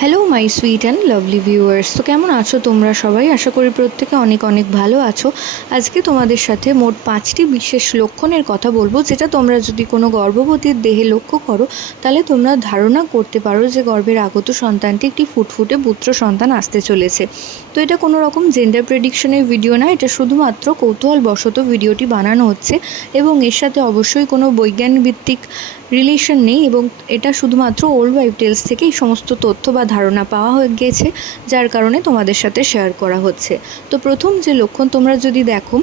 Hello my sweet and lovely viewers তো কেমন আছো তোমরা সবাই? আশা করি প্রত্যেকে অনেক অনেক ভালো আছো। আজকে তোমাদের সাথে মোট পাঁচটি বিশেষ লক্ষণের কথা বলব, যেটা তোমরা যদি কোনো গর্ভবতীর দেহে লক্ষ্য করো, তাহলে তোমরা ধারণা করতে পারো যে গর্ভের আগত সন্তানটি একটি ফুটফুটে পুত্র সন্তান আসতে চলেছে। তো এটা কোনো রকম জেন্ডার প্রেডিকশনের ভিডিও না, এটা শুধুমাত্র কৌতূহলবশত ভিডিওটি বানানো হচ্ছে এবং এর সাথে অবশ্যই কোনো বৈজ্ঞানিক ভিত্তিক রিলেশন নেই এবং এটা শুধুমাত্র ওল্ড ওয়াইফ টেলস থেকে এই সমস্ত তথ্য বা ধারণা পাওয়া হয়ে গিয়েছে, যার কারণে তোমাদের সাথে শেয়ার করা হচ্ছে। তো প্রথম যে লক্ষণ তোমরা যদি দেখো,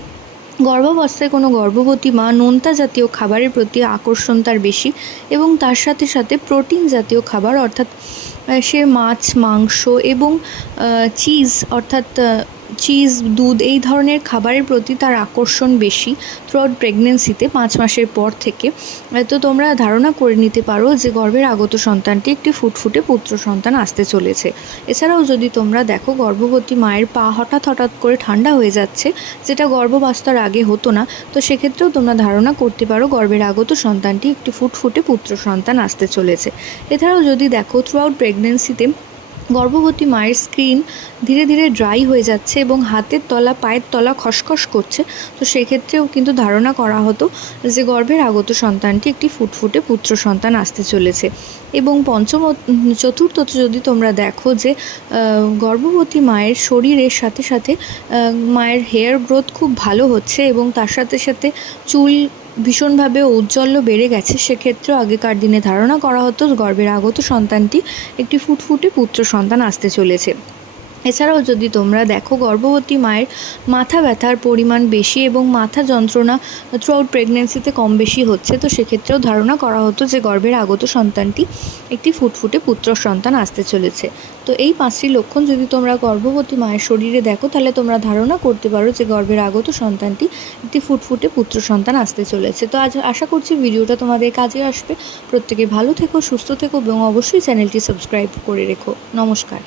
গর্ভাবস্থায় কোনো গর্ভবতী মা নোনতা জাতীয় খাবারের প্রতি আকর্ষণ তার বেশি এবং তার সাথে সাথে প্রোটিন জাতীয় খাবার অর্থাৎ সে মাছ, মাংস এবং চিজ অর্থাৎ চিজ, দুধ এই ধরনের খাবারের প্রতি তার আকর্ষণ বেশি থ্রুআউট প্রেগনেন্সিতে পাঁচ মাসের পর থেকে। তো তোমরা ধারণা করে নিতে পারো যে গর্ভের আগত সন্তানটি একটি ফুটফুটে পুত্র সন্তান আসতে চলেছে। এছাড়াও যদি তোমরা দেখো গর্ভবতী মায়ের পা হঠাৎ হঠাৎ করে ঠান্ডা হয়ে যাচ্ছে, যেটা গর্ভবাস্তার আগে হতো না, তো সেক্ষেত্রেও তোমরা ধারণা করতে পারো গর্ভের আগত সন্তানটি একটি ফুটফুটে পুত্র সন্তান আসতে চলেছে। এছাড়াও যদি দেখো থ্রুআউট প্রেগনেন্সিতে গর্ভবতী মায়ের স্ক্রিন ধীরে ধীরে ড্রাই হয়ে যাচ্ছে এবং হাতের তলা, পায়ের তলা খসখস করছে। তো সেক্ষেত্রেও কিন্তু ধারণা করা হতো যে গর্ভের আগত সন্তানটি একটি ফুটফুটে পুত্র সন্তান আসতে চলেছে। এবং পঞ্চম চতুর্থত যদি তোমরা দেখো যে গর্ভবতী মায়ের শরীরের সাথে সাথে মায়ের হেয়ার গ্রোথ খুব ভালো হচ্ছে এবং তার সাথে সাথে চুল ভীষণভাবে ঔজ্জ্বল্য বেড়ে গেছে, সেক্ষেত্রে আগেকার দিনে ধারণা করা হতো গর্ভের আগত সন্তানটি একটি ফুটফুটে পুত্র সন্তান আসতে চলেছে। এছাড়াও যদি তোমরা দেখো, গর্ভবতী মায়ের মাথা ব্যথার পরিমাণ বেশি এবং মাথা যন্ত্রণা থ্রু আউট প্রেগনেন্সিতে কম বেশি হচ্ছে, তো সেক্ষেত্রেও ধারণা করা হতো যে গর্ভের আগত সন্তানটি একটি ফুটফুটে পুত্র সন্তান আসতে চলেছে। তো এই পাঁচটি লক্ষণ যদি তোমরা গর্ভবতী মায়ের শরীরে দেখো, তাহলে তোমরা ধারণা করতে পারো যে গর্ভের আগত সন্তানটি একটি ফুটফুটে পুত্র সন্তান আসতে চলেছে। তো আজ আশা করছি ভিডিওটা তোমাদের কাজে আসবে। প্রত্যেকে ভালো থেকো, সুস্থ থেকো এবং অবশ্যই চ্যানেলটি সাবস্ক্রাইব করে রেখো। নমস্কার।